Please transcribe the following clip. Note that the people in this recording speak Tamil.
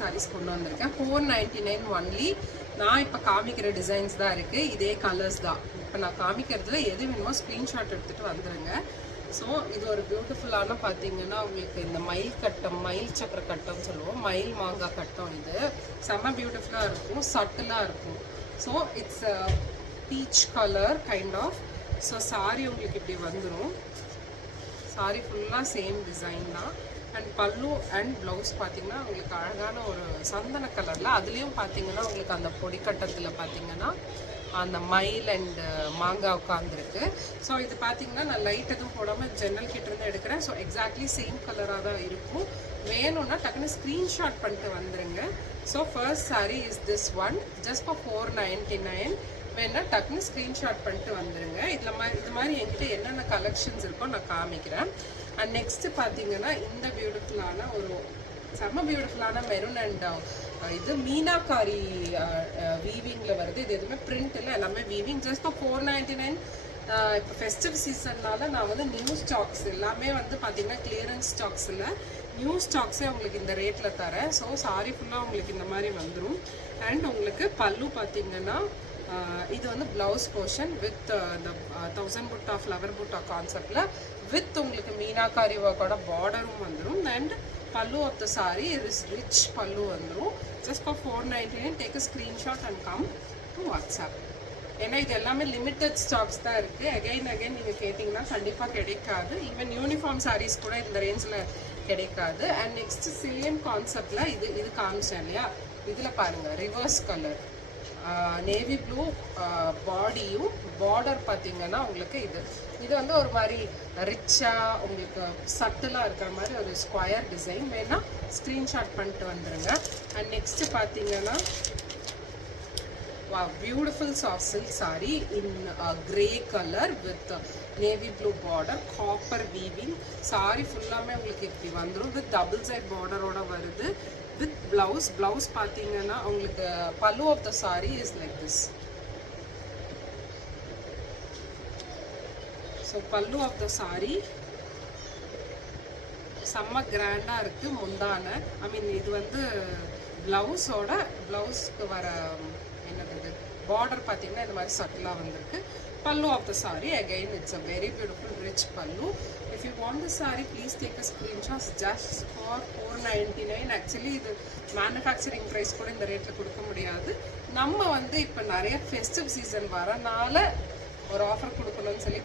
sarees கொண்டு வந்திருக்கேன். 499 only. நான் இப்போ காமிக்கிற டிசைன்ஸ் தான் இருக்குது, இதே கலர்ஸ் தான். இப்போ நான் காமிக்கிறதுல எது வேணுமோ ஸ்க்ரீன்ஷாட் எடுத்துகிட்டு வந்துடுங்க. ஸோ இது ஒரு பியூட்டிஃபுல்லான பார்த்தீங்கன்னா உங்களுக்கு இந்த மயில் கட்டம், மயில் சக்கர கட்டம்னு சொல்லுவோம், மயில் மாங்காய் கட்டம். இது செம்ம பியூட்டிஃபுல்லாக இருக்கும், சட்டிலாக இருக்கும். So it's peach colour kind of. So sari உங்களுக்கு இப்படி வந்துடும். சாரி ஃபுல்லாக சேம் டிசைன் தான். அண்ட் பல்லு அண்ட் ப்ளவுஸ் பார்த்தீங்கன்னா உங்களுக்கு அழகான ஒரு சந்தன கலரில், அதுலேயும் பார்த்தீங்கன்னா உங்களுக்கு அந்த பொடிக்கட்டத்தில் பார்த்தீங்கன்னா அந்த மயில் அண்ட் மாங்காய் உட்காந்துருக்கு. ஸோ இது பார்த்தீங்கன்னா நான் லைட் எதுவும் போடாமல் ஜன்னல் கிட்டேருந்து எடுக்கிறேன். ஸோ எக்ஸாக்ட்லி சேம் கலராக தான் இருக்கும். வேணும்னா டக்குன்னு ஸ்க்ரீன்ஷாட் பண்ணிட்டு வந்துடுங்க. So first sari is this one, just for 499. வேணா டக்குன்னு ஸ்க்ரீன்ஷாட் பண்ணிட்டு வந்துடுங்க. இது மாதிரி என்கிட்ட என்னென்ன கலெக்ஷன்ஸ் இருக்கோ நான் காமிக்கிறேன். அண்ட் நெக்ஸ்ட்டு பார்த்தீங்கன்னா இந்த பியூட்டிஃபுல்லான ஒரு செம்ம பியூட்டிஃபுல்லான மெரூன் அண்ட் இது மீனாக்காரி வீவிங்கில் வருது. இது எதுவுமே பிரிண்ட் இல்லை, எல்லாமே வீவிங். Just for 499. இப்போ ஃபெஸ்டிவ் சீசன்னால நான் வந்து நியூ ஸ்டாக்ஸ் எல்லாமே வந்து பார்த்தீங்கன்னா கிளியரன்ஸ் ஸ்டாக்ஸ் இல்லை, நியூ ஸ்டாக்ஸே உங்களுக்கு இந்த ரேட்டில் தரேன். ஸோ சாரி ஃபுல்லாக உங்களுக்கு இந்த மாதிரி வந்துடும். அண்ட் உங்களுக்கு பல்லு பார்த்தீங்கன்னா இது வந்து ப்ளவுஸ் போர்ஷன் வித் இந்த 1000 புட்டா ஃப்ளவர் புட்டா கான்செப்டில் வித் உங்களுக்கு மீனாக்காரி ஒர்க்கோட பார்டரும் வந்துடும். And pallu of the sari is rich pallu வந்துடும். Just for 499. Take a screenshot and come to WhatsApp. ஏன்னா இது எல்லாமே லிமிட்டட் ஸ்டாக்ஸ் தான் இருக்குது. அகைன் நீங்கள் கேட்டிங்கன்னா கண்டிப்பாக கிடைக்காது. ஈவன் யூனிஃபார்ம் சாரீஸ் கூட இந்த ரேஞ்சில் கிடைக்காது. அண்ட் நெக்ஸ்ட் சேம் கான்செப்டில் இது காமிச்சேன் இல்லையா, இதில் பாருங்கள் ரிவர்ஸ் கலர் நேவி ப்ளூ பாடியும் பார்டர் பார்த்தீங்கன்னா உங்களுக்கு இது வந்து ஒரு மாதிரி ரிச்சாக உங்களுக்கு சட்டிலாக இருக்கிற மாதிரி ஒரு ஸ்கொயர் டிசைன். வேணால் ஸ்க்ரீன்ஷாட் பண்ணிட்டு வந்துடுங்க. அண்ட் நெக்ஸ்ட்டு பார்த்தீங்கன்னா beautiful soft silk sorry in grey colour with navy blue border, copper weaving. Sorry ஃபுல்லாமே உங்களுக்கு இப்படி வந்துடும். வித் டபுள் சைட் பார்டரோட வருது. வித் ப்ளவுஸ் பார்த்தீங்கன்னா உங்களுக்கு pallu of the sari is like this. So pallu of the sari செம்ம கிராண்டாக இருக்குது. முந்தான இது வந்து ப்ளவுஸ்க்கு வர என்னது பார்டர் பார்த்தீங்கன்னா இந்த மாதிரி சட்டிலாக வந்திருக்கு. Pallu of the saree, again it's a very beautiful rich pallu. If you want the saree, please take a screenshot just for 499. Actually இது manufacturing price கூட இந்த ரேட்ல கொடுக்க முடியாது. நம்ம வந்து இப்போ நிறைய ஃபெஸ்டிவ் சீசன் வரனால ஒரு ஆஃபர் கொடுக்கணும்னு சொல்லி